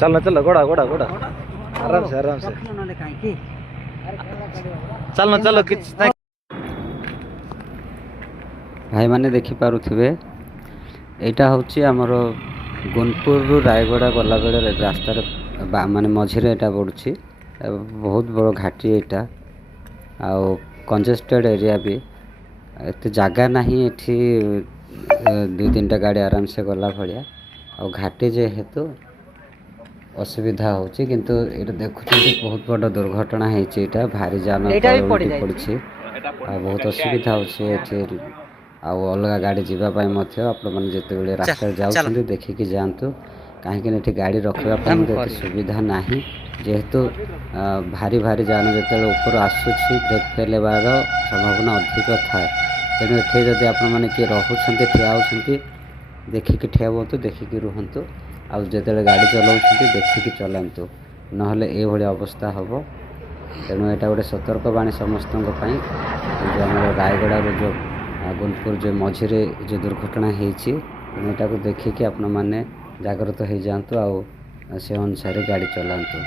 चल ना चल घोड़ा घोड़ा घोड़ा आराम से चल ना चलो कि भाई मैंने देखिपे यहाँ हूँ आमर गुनपुर रायगड़ा गला बेले रास्तार माने मझे यहाँ पड़ुछि बहुत बड़ घाटी यहाँ आउ कंजेस्टेड एरिया भी एत जगह ना एठी 2-3टा गाड़ी आराम से गला भाया आ घाटी जेहेतु असुविधा होची किंतु ये देखुछंती बहुत बड़ दुर्घटना होती यहाँ भारी जान पड़ी बहुत असुविधा होची अलग गाड़ी जावाई आपने रास्ता जाऊँ देखिकी जातु कहीं गाड़ी रखा सुविधा ना जेहेतु भारी भारी जान जो ऊपर आसूसी ब्रेक फेल होवार संभावना अधिक थाए तेणु ये जदि आपण मैंने किए रोचे ठिया होती देखिकी ठिया हूँ देखिकी रुहतु आउ जो गाड़ी चलाऊँ देखिकी चलातु ना ये अवस्था हम तेणु यहाँ गोटे सतर्कवाणी समस्त जो आम रायगड़ा जो गुनपुर जो मझे जो दुर्घटना होती यहाँ को देखिकी आपण मैंने जागृत हो जातु आ से अनुसार गाड़ी चलातु।